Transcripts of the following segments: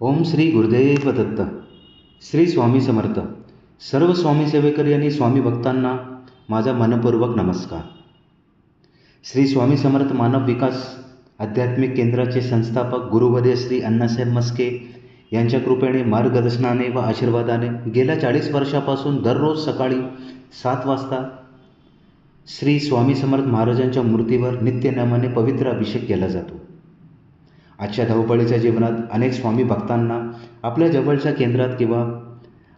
ओम श्री गुरुदेव दत्त. श्री स्वामी समर्थ. सर्व स्वामी सेवेकरी आणि स्वामी भक्तांना माझा मनपूर्वक नमस्कार. श्री स्वामी समर्थ मानव विकास आध्यात्मिक केंद्राचे संस्थापक गुरुवर्य श्री अण्णासाहेब मस्के यांच्या कृपेने, मार्गदर्शनाने व आशीर्वादाने गेल्या 40 वर्षापासून दररोज सकाळी 7 वाजता श्री स्वामी समर्थ महाराजांच्या मूर्तीवर नित्यनेमाने पवित्र अभिषेक केला जातो. आजच्या धावपळीच्या जीवनात अनेक स्वामी भक्तांना आपल्या जवळच्या केंद्रात किंवा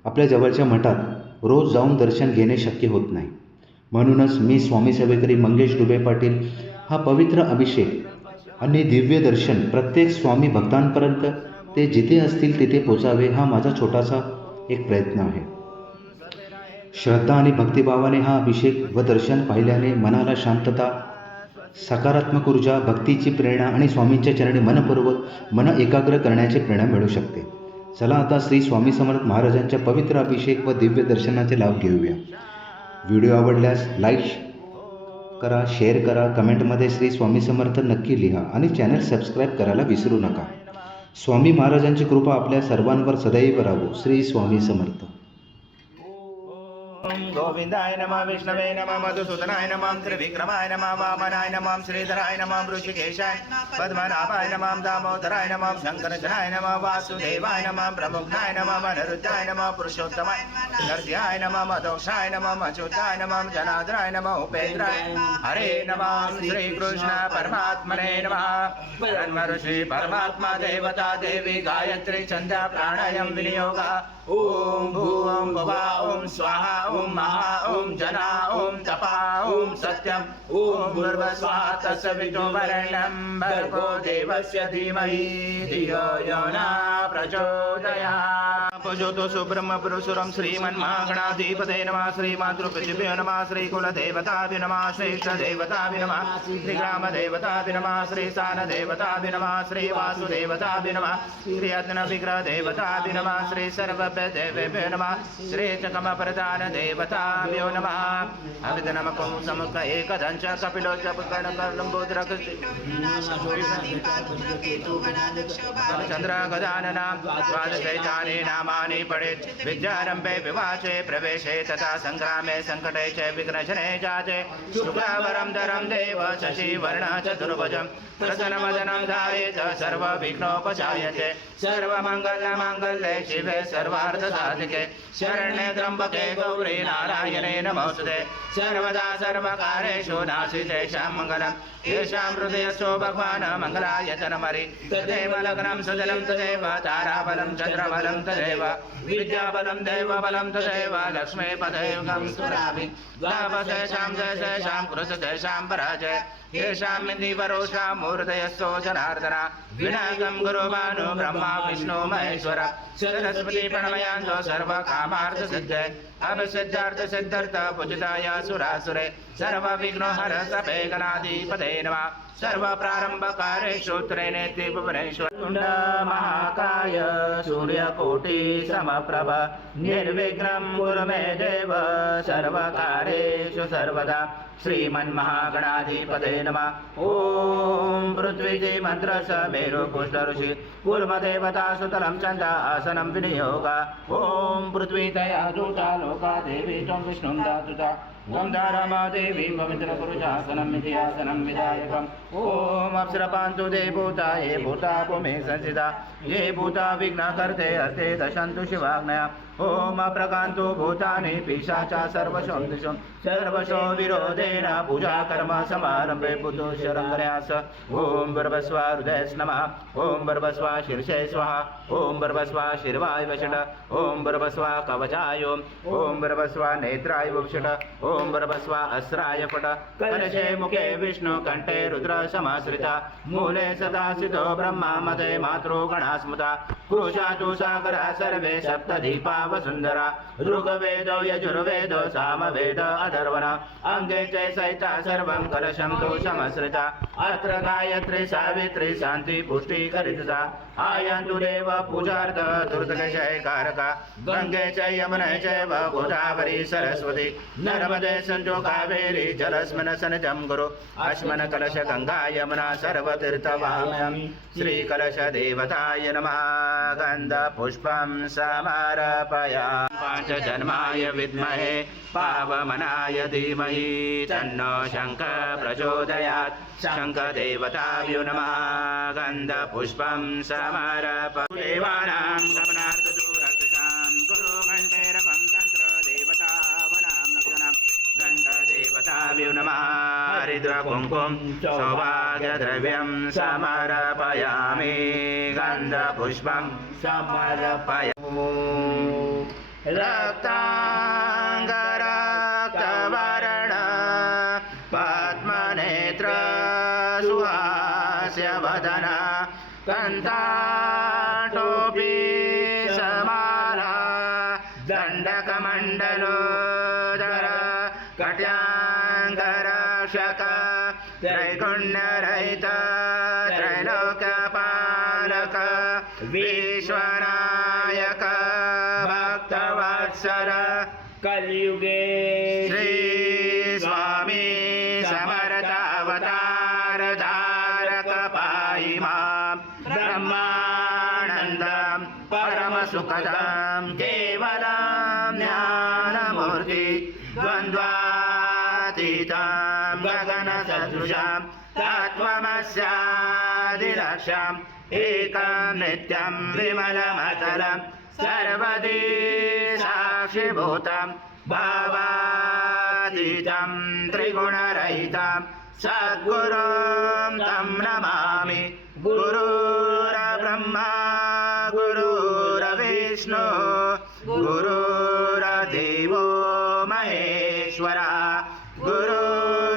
आपल्या जवळच्या मठात रोज जाऊन दर्शन घेणे शक्य होत नाही. म्हणूनच मी स्वामी सेवेकरी मंगेश डुबे पाटील हा पवित्र अभिषेक आणि दिव्य दर्शन प्रत्येक स्वामी भक्तांपर्यंत ते जिथे असतील तिथे पोचावे हा माझा छोटासा एक प्रयत्न आहे. श्रद्धा आणि भक्तिभावाने हा अभिषेक व दर्शन पाहिल्याने मनाला शांतता, सकारात्मक ऊर्जा, भक्तीची प्रेरणा आणि स्वामींच्या चरणी मन एकाग्र करण्याची प्रेरणा मिळू शकते. चला आता श्री स्वामी समर्थ महाराजांच्या पवित्र अभिषेक व दिव्य दर्शनाचे लाभ घेऊया. व्हिडिओ आवडल्यास लाईक करा, शेअर करा, कमेंटमध्ये श्री स्वामी समर्थ नक्की लिहा आणि चॅनल सबस्क्राईब करायला विसरू नका. स्वामी महाराजांची कृपा आपल्या सर्वांवर सदैव राहो. श्री स्वामी समर्थ. गोविंदाय नमः, विष्णवे नमः, मधुसूदनाय नमः, त्रिविक्रमाय नमः, वामनाय नमः, श्रीधराय नमः, ऋषिकेशाय पद्मनाभाय नमः, दामोदराय नमः, शंकरजनाय नमः, वासुदेवाय नमः, प्रमुखाय नमः, अनिरुद्धाय नमः, पुरुषोत्तमाय नरसिंहाय नमः, मधोक्षाय नमः, अच्युताय नमः, जनार्दनाय नमः, उपेन्द्राय हरे नमः. श्री कृष्ण परमात्मने नमः. ब्रह्म ऋषि परमात्मा देवता देवी गायत्री छंद प्राणायाम विनियोग. ओम भूम भुवः ओम स्वाहा ओम महा ओम जना ओम तपा ओम सत्यम ओम भूर्भुवः तत्सवितुर्वरेण्यं भर्गो देवस्य धीमहि धियो यो न प्रचोदयात्. पूजोतो सुब्रह्म पुरुषोत्तमं श्रीमन्महागणाधिपते नमः. श्रीमातृपतिभ्यो नमः. श्रीकुलदेवताभ्यो नमः. श्रेष्ठदेवताभ्यो नमः. श्रीग्रामदेवताभ्यो नमः. श्रीस्थानदेवताभ्यो नमः. श्रीवासुदेवताभ्यो नमः. श्रीरत्नविग्रहदेवताभ्यो नमः. श्रीसर्वदेवेभ्यो नमः. श्रीचकमप्रधानदेवताभ्यो नमः. अविदनमकं समुख एकदञ्च कपिलो जपकर्णकर्णम्बोद्रक चंद्र गजानना द्वादशैतानि नामानि पठेत्. विद्यारम्भे विवाचे प्रवेशे तथा संग्रामे संकटे च विघ्नशने जाते. शुक्लावरं धरं देव शशिवर्ण चतुर्भुजं प्रसन्नवदनं ध्यायेत् सर्वविघ्नोपशायते. सर्वमङ्गलमाङ्गल्ये शिवे सर्वार्थसाधिके शरण्ये त्र्यम्बके गौरी नारायणे नमोस्तुते. सर्वदा सर्वकारेषु नास्ति मङ्गलम्. येषां हृदयस्थो भगवान् मङ्गलाय जनमरि. तदेव लग्नं सुजलं तदेव ताराबलं चन्द्रबलं तदेव विद्याबलं देवबलं तदेव लक्ष्मीपदैवं सुराभि. द्वावशेषां जयशेषां कृशदेशां पराजय. येषां निवरोषां मूर्धयस्थो जनार्दन. विनायकं गुरुभानु ब्रह्मा विष्णु महेश्वर. सरस्वती प्रणमयान्तो सर्वकामार्थसिद्धये. अभिसिद्धार्थसिद्धर्थ पूजिताय सुरासुरे. सर्वविघ्नोहर सभे गणाधिपते नमः. सर्वप्रारम्भकारेषु त्रिनेत्रि भुवनेश्वर. तुण्ड महाकाय सूर्यकोटि समप्रभ. निर्विघ्नं कुरु मे देव सर्वकार्येषु सर्वदा. श्रीमन्महागणाधिपते नमः. ओम पृथ्वीजी मंत्रस मेरु कुष्ठ ऋषि कूर्मदेवता सुतलं चंद आसनं विनियोग. ओम पृथ्वी तया दूता लोका देवी त्वं विष्णुं दातुता. ओम दारमा देवी पवित्र पुरुषासनं मिथियासनं विधायकम्. ओम अप्सरपान्तु देवभूता ये भूता भूमि संस्थिता. ये भूता विघ्नकर्ते हस्ते दशन्तु शिवाज्ञया. ओम अप्रकान्तु भूतानि पिशाचा सर्वशो दिशो सर्वशो विरोधेन पूजा कर्म समारंभे पुतुशरङ्गन्यास. ओम भर्भस्वा हृदय नमः. ओम भर्भस्वा शीर्षे स्वाहा. ओम भर्भस्वा शिरवाय वषट. ओम भर्भस्वा कवचाय. ओम भर्भस्वा नेत्राय वषट. ओम भर्भस्वा अस्राय फट. कलशे मुखे विष्णु कंठे रुद्र समाश्रिता. मूले सदा स्थितो ब्रह्मा मते मातृ गणा स्मृता. पुरुषातु सागरा सर्वे सप्तदीपा वसुंधरा. ऋग्वेदो यजुर्वेदो सामवेद अथर्वण. अंगे च सहिता सर्वं कलशं तु समश्रिता. अत्र गायत्री सावित्री शांति पुष्टि करिता. आयन्तु देव पूजार्थ दुर्दशय कारका. गंगे च यमुने चैव गोदावरी सरस्वती. नर्मदे नर्मदे सञ्जो कावेरी जलस्मिन् सन्निधं कुरु अस्मन् कलश गङ्गा यमुना सर्वतीर्थवाम्यामि श्रीकलशदेवताय नमः गन्धपुष्पं समर्पयामि पाञ्चजन्माय विद्महे पावमनाय धीमहि तन्नो शङ्खः प्रचोदयात् शङ्खदेवताभ्यो नमः गन्धपुष्पं समर्पयामि देवानां समनार्थदूरदृशां कुरु घण्टेरपं तन्त्रदेवतावनां लक्षणं घण्टदेवताभ्यो नमः हरिद्रकुङ्कुं सौभाग्यद्रव्यं समर्पयामि गन्धपुष्पं समर्पयामि रक्ताङ्गरक्तवर्ण पद्मनेत्र सुहास्यवदन कण्ठाटोपी समाला दण्डकमण्डलोदर कट्याङ्गरक्षक त्रैगुण्यरहित त्रैलोक्यपालक विश्वनायक भक्तवत्सर कलियुगे श्री स्वामी समर्थावतार धारक पाहि मां ब्रह्मानन्दं परमसुखदं केवलं ज्ञानमूर्ति द्वन्द्वातीतं गगनसदृशं तत्त्वमस्यादिलक्ष्यम् एकं नित्यं विमलमचलं सर्वदी साक्षिभूतं भावातीतं त्रिगुणरहितं सद्गुरुं तं नमामि गुरुर्ब्रह्मा गुरुर्विष्णु गुरुर्देवो महेश्वरा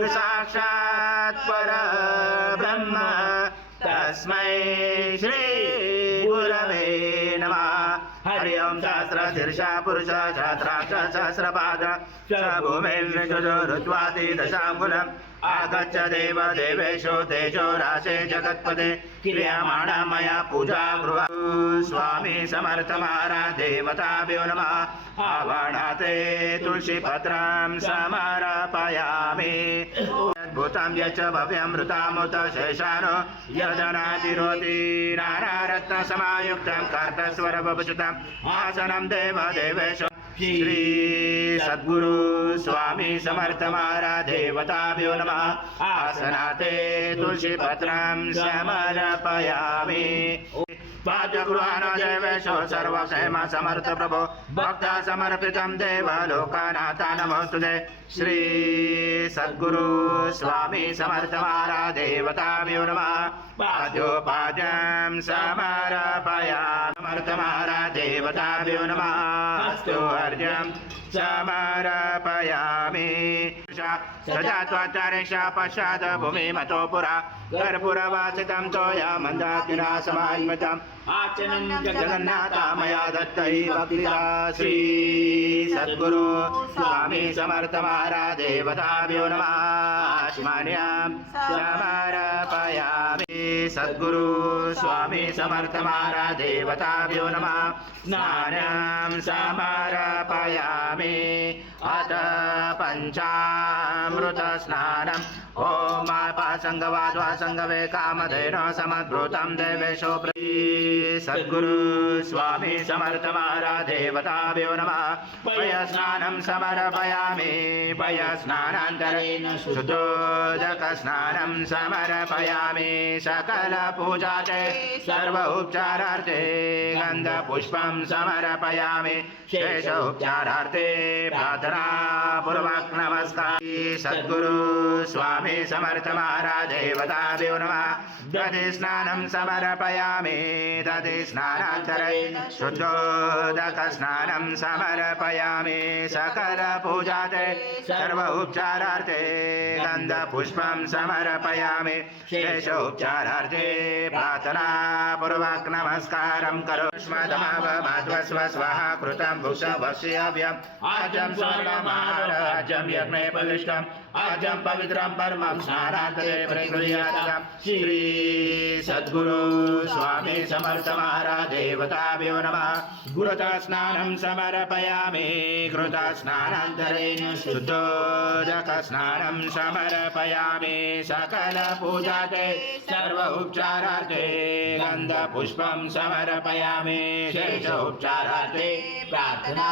गुरुर्साक्षात् परब्रह्म तस्मै श्री गुरवे नमः हरि ओं सहस्रशीर्षा पुरुष सहस्राक्ष सहस्रपाद स भूमिर्विजुरुत्वाति दशाङ्गुलम् आगच्छ देव देवेशो तेजो राशे जगत्पते क्रियमाणा मया पूजा गृहा स्वामी समर्थ महाराज देवताभ्यो नमः आवणाते तुलसीपत्रं समर्पयामि भूतं यच्च भव्यमृतामुत शेषानो यदनातिरोति नानारत्नसमायुक्तं कर्तस्वरभवचुतम् आसनं देव देवेशो श्री सद्गुरु स्वामी समर्थ महाराज देवताभ्यो नमः आसनाते तुलसीपत्रं समर्पयामि पाद्यगृहाण देवेशो सर्वक्षेम समर्थ प्रभो भक्ता समर्पितं देव लोकानाथा नमोस्तुते श्री सद्गुरु स्वामी समर्थ महाराज देवताभ्यो नमः पाद्योपाद्यं समर्पयामि समर्थ महाराज देवताभ्यो नमः अस्तु अर्घ्यं समर्पयामि सजात्वाचारेषा पश्चात् भूमिमतो पुरा कर्पूरवासितं तोया मन्दाकिना समान्वितम् आचनं जगन्नाथा मया दत्तै भक्तिदा श्री सद्गुरु स्वामी समर्थ महाराज देवताभ्यो नमः आचमनीयं समर्पयामि सद्गुरु स्वामी समर्थ महाराज देवताभ्यो नमः स्नानं समर्पयामि अथ पञ्चामृत स्नानम् ॐ पासङ्गवाद्वासङ्गवे कामधेनो समद्भूतं देवेशो सद्गुरु स्वामी समर्थ महाराज देवताभ्यो नमः पयस्नानं समर्पयामि पयस्नानान्तरेण शुद्धोदकस्नानं समर्पयामि सकलपूजाते सर्व उपचारार्थे गन्धपुष्पं समर्पयामि शेष उपचारार्थे प्रार्थनापूर्वक नमस्कार सद्गुरु स्वामी समर्थ महाराज देवताभ्यो नमः दधि स्नानं समर्पयामि दधि स्नानान्तरेण शुद्धोदकस्नानं समर्पयामि सकलपूजाते सर्व उपचारार्थे गन्धपुष्पं समर्पयामि शेष उपचारार्थे प्रार्थनापूर्वक नमस्कारं करोष्मदमावमाध्वस्व स्वाहा कृतं भुक्ष भक्ष्यव्यम् आजं स्वर्णमाहाराज्यं यज्ञे प्रतिष्ठम् आद्यं पवित्रं परमं स्नानान्तरे प्रगृह्यात् श्री सद्गुरु स्वामी समर्थ महाराज देवताभ्यो नमः गुरुता स्नानं समर्पयामि कृता स्नानान्तरेण शुद्धोदक स्नानं समर्पयामि सकल पूजाते सर्व उपचाराते गन्धपुष्पं समर्पयामि शेष उपचाराते प्रार्थना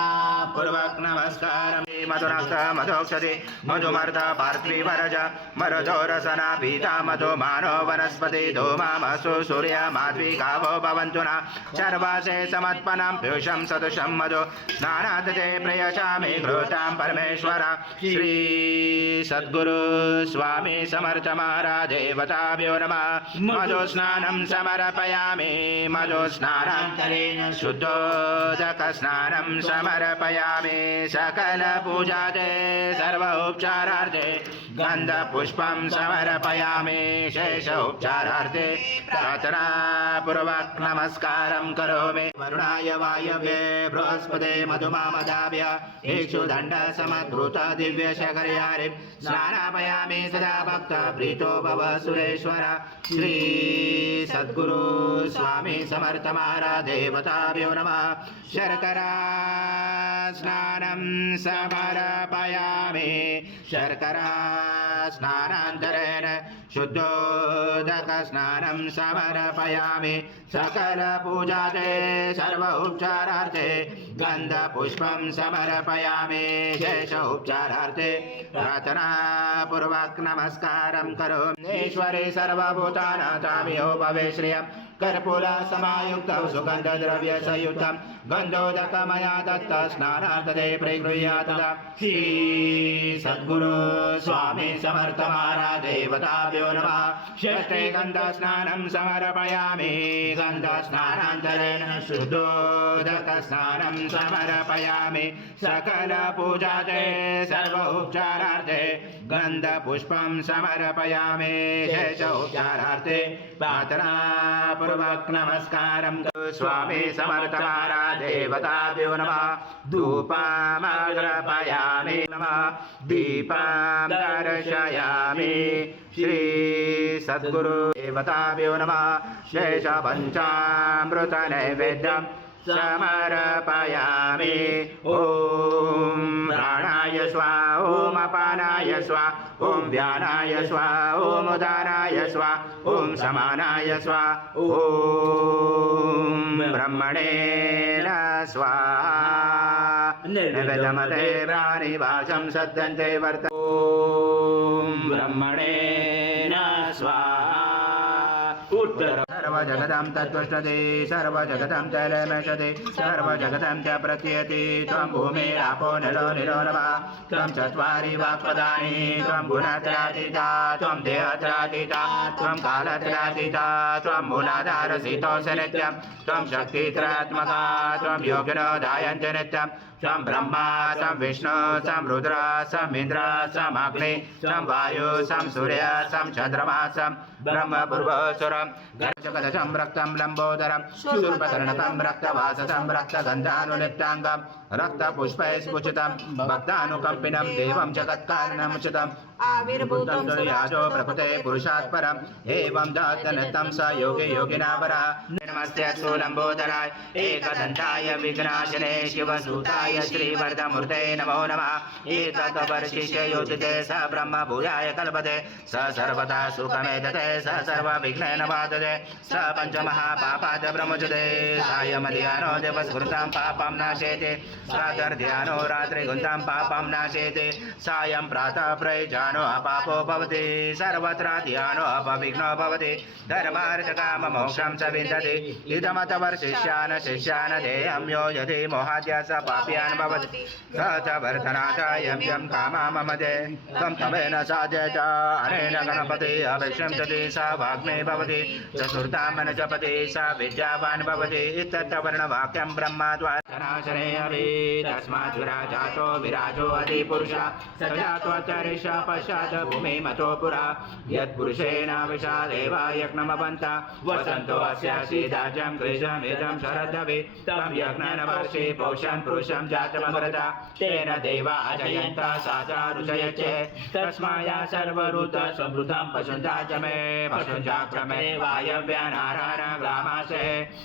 पूर्वक नमस्कारं मधुरक्त मधोक्षते मधुमर्द पार्थिवी वरज मरजोरसना पीता मधु मानो वनस्पति धूमामसु सूर्य माध्वी गावो भवन्तु न सर्वासे समत्पनं पीयूषं सदृशं मधु स्नानात् ते प्रयच्छामि घृतां परमेश्वर श्री सद्गुरु स्वामी समर्थ महाराज देवताभ्यो नमः मधु स्नानं समर्पयामि मधु स्नानान्तरेण शुद्धोदक स्नानं समर्पयामि सकल पूजाते सर्व उपचारार्थे गन्धपुष्पं समर्पयामि शेष उपचारार्थे प्रार्थना पूर्वक नमस्कारं करोमि वरुणाय वायव्ये बृहस्पते मधुमामदाभ्य इक्षुदण्ड समद्भृत दिव्य शकर्यारि स्नानापयामि सदा भक्त प्रीतो भव सुरेश्वर श्री सद्गुरु स्वामी समर्थ महाराज देवताभ्यो नमः शर्करा स्नानं समर्पयामि शर्करा स्नानान्तरेण शुद्धोदक स्नानं समर्पयामि सकल पूजाते सर्व उपचारार्थे गन्धपुष्पं समर्पयामि शेष उपचारार्थे प्रार्थना पूर्वक नमस्कारं करोमि ईश्वरे सर्वभूतानां तामियो भवे श्रियं कर्पूर समायुक्तं सुगन्धद्रव्य संयुक्तं गन्धोदकमया दत्त स्नानार्थते प्रगृह्यात् श्री सद्गुरु स्वामी समर्थ महाराज देवताभ्यो नमः षष्ठे गन्धस्नानं समर्पयामि गन्धस्नानान्तरेण शुद्धोदक स्नानं समर्पयामि सकल पूजाते सर्व उपचारार्थे गन्धपुष्पं समर्पयामि शेष उपचारार्थे प्रार्थना पूर्वक नमस्कारं स्वामी समर्थ महाराज देवताभ्यो नमः धूपमर्पयामि नमः दीपं दर्शयामि श्री सद्गुरु देवताभ्यो नमः शेष पञ्चामृत नैवेद्यं समर्पयामि ॐ प्राणाय स्वाहा ॐ अपानाय स्वाहा ॐ व्यानाय स्वाहा ॐ उदानाय स्वाहा ॐ समानाय स्वाहा ॐ ब्रह्मणे स्वाहा नैवेद्यमते प्राणिभाषं सद्यन्ते वर्त ॐ ब्रह्मणे स्वाहा उत्तर सर्व जगतां तत्त्वष्टते सर्व जगतां तैलमेषते सर्व जगतां च प्रत्ययते त्वं भूमिरापो नलो निरो नभः त्वं चत्वारि वाक्पदानि त्वं गुणत्रयातीता त्वं देहत्रयातीता त्वं कालत्रयातीता त्वं मूलाधारसितोऽसि नित्यं त्वं शक्तित्रयात्मका त्वं योगिनो ध्यायन्ति नित्यं त्वं ब्रह्मा त्वं विष्णु त्वं रुद्र त्वं इन्द्र त्वं अग्नि त्वं वायु त्वं सूर्य त्वं चन्द्रमा त्वं ब्रह्म पूर्वसुरं गजकदशं रक्तं लम्बोदरं शूर्पकर्णकं रक्तवाससं रक्तगन्धानुलिप्ताङ्गं रक्तपुष्पैस्फुचितं भक्तानुकम्पिनं देवं जगत्कारणमुचितम् आविर्भूतं याजो प्रकृते पुरुषात् परम् एवं दत्तनतं स योगे योगिनावरः नमस्ते लम्बोदराय एकदन्ताय विघ्नाशने शिवसूताय श्रीवरदमूर्ते नमो नमः एतत् वर्षिष्य योजिते स ब्रह्म भूयाय कल्पते स सर्वदा सुखमेधते स सर्वविघ्नेन बाधते स पञ्चमहापापात् ब्रह्मचते सायमध्याह्नो दिवसकृतां पापं नाशेते सादर्ध्यानो रात्रिगुन्तां पापं नाशेते सायं प्रातः प्रयुजानो अपापो भवति सर्वत्र ध्यानो अपविघ्नो भवति धर्मार्थकाममोक्षं च विन्दति इदमत वर्षिष्यान् शिष्यान् देयं यो यदि मोहाद्य स पाप्यान् भवति स च वर्धनाथ यं यं कामा ममते तं तमेन साध्येत अनेन गणपति अभिषंसति स वाग्मे भवति चतुर्थामन जपति स विद्यावान् भवति इत्यत्र वर्णवाक्यं ब्रह्माद्वाचनाशने अपि तस्मात् विराजातो विराजो अधिपुरुषः स जातोऽन्तरिक्ष पश्चात् भूमिमतो पुरा यत्पुरुषेण विषादेव यज्ञमवन्त वसन्तो अस्यासि दाज्यं कृशमिदं शरदवि तं यज्ञनवर्षे पौषं पुरुषं जातममृत तेन देवा अजयन्त साचा रुचयचे तस्माया सर्वऋत संवृतं पशुञ्जाचमे पशुञ्जाक्रमे वायव्यानारायण ग्रामासे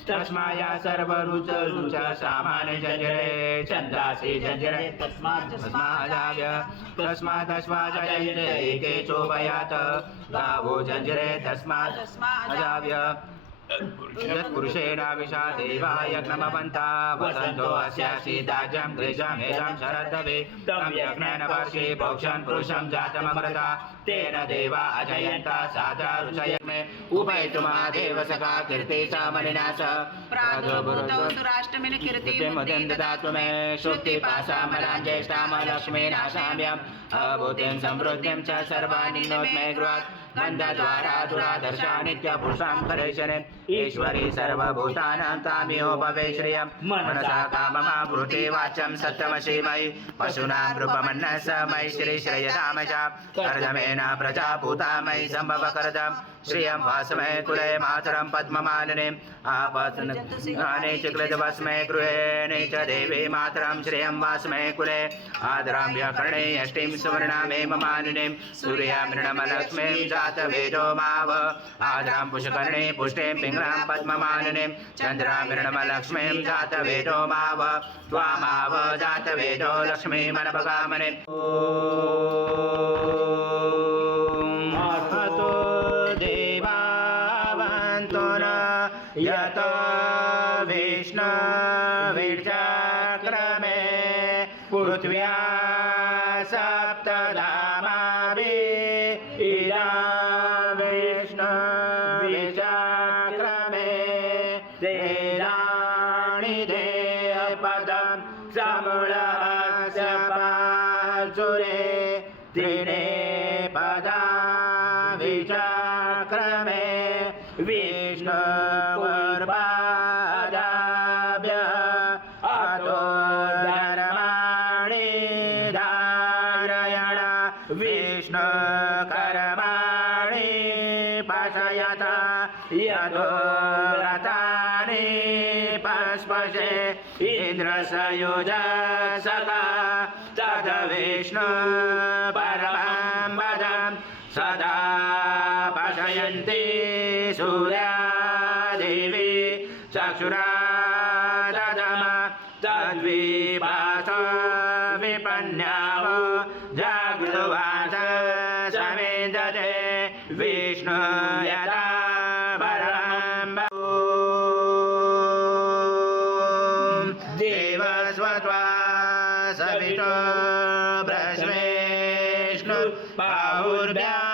तस्माया सर्वरुच रुच सामान्य जंजरे छन्दासि जंजरे तस्मादस्माजयन्ते एके चोभयात् गावो जंजरे तस्मात् अजाव्य यत्पुरुषेण विषादेवा यज्ञमवन्ता वसन्तो अस्यासि दाज्यं कृशमेदं शरदवे तं यज्ञेन वर्षे पौषं पुरुषं जातममृता तेन देवा अजयन्त साधा रुचयज्ञे उपैतुमादेव सखा कीर्ति सामनिना स प्रादुर्भूतौ सुराष्टमिन कीर्तिमुदिं ददातु मे शुक्तिपाशामलां ज्येष्ठां लक्ष्मीनाशाम्यम् अभूतिं समृद्धिं च सर्वाणि नोत्मे गृहात् मन्दद्वारा दुरादर्शा नित्यपुरुषां करेशने ईश्वरी सर्वभूतानां तामियोपवे श्रियं मनसा काममावृते वाचं सत्यमसि मयि पशूनां रूपमन्नस मयि श्रीश्रेयतामशा कर्दमेन प्रजाभूता मयि सम्भवकर्दं श्रियं वासमे कुले मातरं पद्ममालिनीम् आपत्नानि च कृतवस्मे गृहे च देवी मातरं श्रियं वास्मे कुले आदरां व्याकरणे अष्टिं सुवर्णामेव मालिनीं सूर्यामृणमलक्ष्मीं जातवेदो माव आदरां पुष्करणे पुष्टिं पिङ्गलां पद्ममालिनीं चन्द्रामृणमलक्ष्मीं जातवेदो माव त्वामाव जातवेदो लक्ष्मीमनपगामने महतो देवावन्तो न यतो विष्णुर्चक्रमे पृथ्व्या सप्तधामाभिः इदं विष्णुर्चक्रमे तेजानि देवपदं समूलस्य पाचुरे त्रीणे पदा विचक्रमे विष्णुर्पादाभ्यः अतो धर्माणि धारयण विष्णुकर्माणि पशयत यतो रथानि पस्पशे इन्द्रसयुजसका तद विष्णु परमं पदं सदा पशयन्ति सूर्या देवी चक्षुरा ददम तद्विपास विपन्याव जागृवास समेन्दते विष्णु यदा परमं देवस्वत्वा सवितो ब्रह्मेष्णुर्बाहुर्भ्यां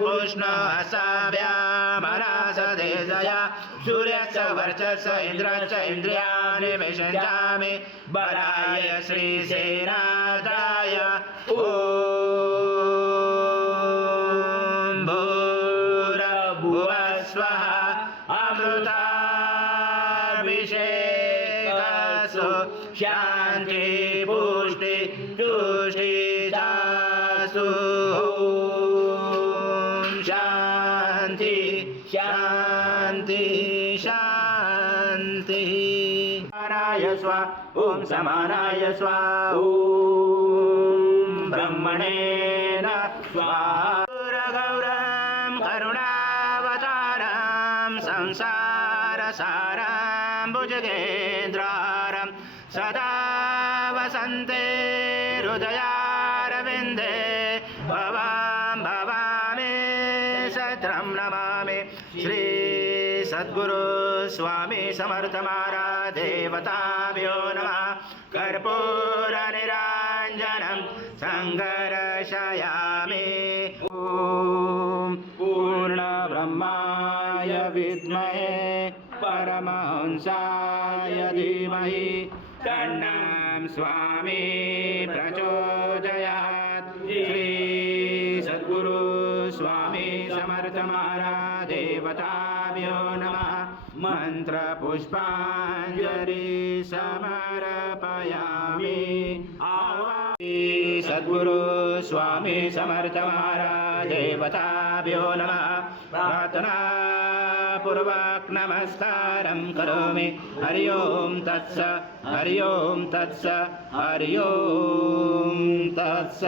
पुष्णहस्ताभ्यामरासदेशया सूर्यस्य वर्चस्य इन्द्रस्य इन्द्रियाणि विषञ्चामि बलाय श्रीसेनादाय ॐ भूर्भुवः अमृताभिषेकसु शान्ति पुष्टि तुष्टि चासु शान्ति शान्ति शान्ति समानाय स्वा ॐ समानाय स्वा ॐ ब्रह्मणे स्वाहा गौरं करुणावतारं संसारसारं भुजगेन्द्रारं सदा वसन्ते हृदयारविन्दे भवां भवामि सत्रं नमामि श्री सद्गुरु स्वामी समर्थ महाराज देवताभ्यो नमः कर्पूरनिराञ्जनं सङ्गर्षयामि ॐ पूर्णब्रह्माय विद्महे परमहंसाय धीमहि तन्नं स्वामी प्रचोदयात् श्री सद्गुरु स्वामी समर्थ महाराज देवताभ्यो नमः मंत्रपुष्पाञ्जलि समर्पयामि सद्गुरु स्वामी समर्थ महाराज देवताभ्यो नमः प्रार्थना पूर्वक नमस्कारं करोमि हरि ओम तत्स हरि ओम तत्स हरि ओम तत्स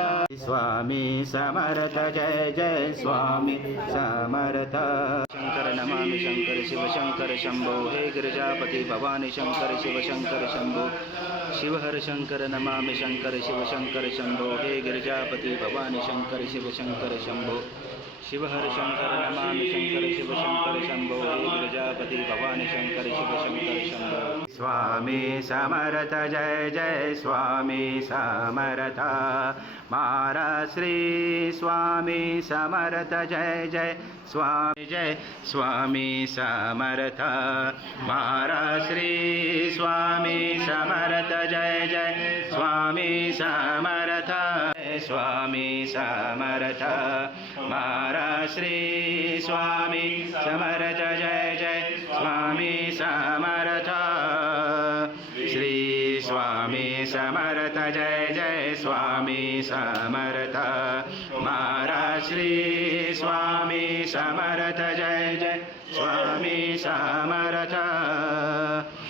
स्वामी समर्थ जय जय स्वामी समर्थ शंकर नमामि शंकर शिव शंकर शंभो हे गिरिजापति भवानी शंकर शिव शंकर शंभो शिव हर शंकर नमामि शंकर शिव शंकर शंभो हे गिरिजापति भवानी शंकर शिव शंकर शंभो शिव हर शंकर नमामि शंकर शिव शंकर शंभो हे गिरिजापति भवानी शंकर शिव शंकर शंभो स्वामी समर्थ जय जय स्वामी समर्थ महाराज श्री स्वामी समर्थ जय जय स्वामी जय स्वामी समर्थ महाराज श्री स्वामी समर्थ जय जय स्वामी समर्थ स्वामी समर्थ महाराज श्री स्वामी समर्थ जय जय स्वामी समर्थ श्री स्वामी समर्थ जय जय स्वामी समर्थ महाराज श्री स्वामी समर्थ जय जय स्वामी समर्थ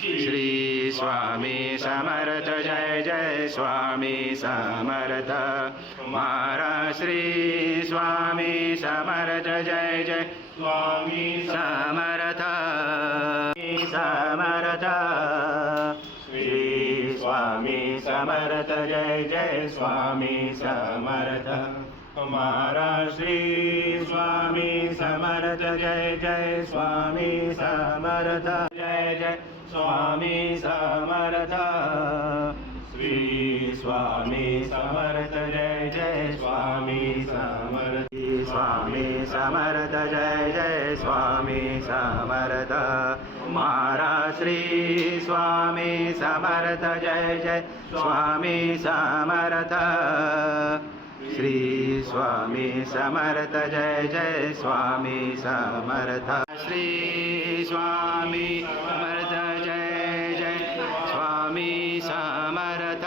श्री स्वामी समर्थ जय जय स्वामी समर्थ महाराज श्री स्वामी समर्थ जय जय स्वामी समर्थ समर्थ श्री स्वामी समर्थ जय जय स्वामी समर्थ महाराज श्री स्वामी समर्थ जय जय स्वामी समर्थ जय जय स्वामी समर्थ श्री स्वामी समर्थ जय जय स्वामी समर्थ स्वामी समर्थ जय जय स्वामी समर्थ महाराज श्री स्वामी समर्थ जय जय स्वामी समर्थ श्री स्वामी समर्थ जय जय स्वामी समर्थ श्री स्वामी समर्थ जय जय स्वामी समर्थ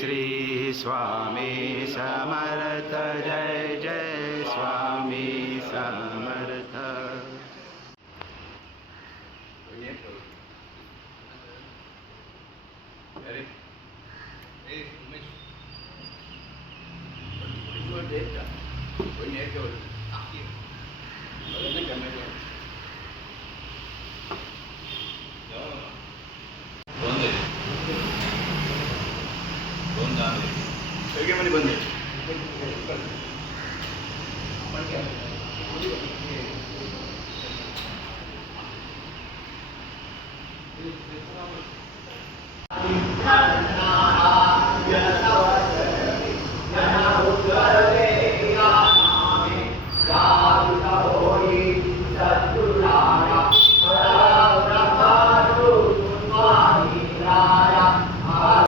श्री स्वामी समर्थ जय जय स्वामी समर्थ बंद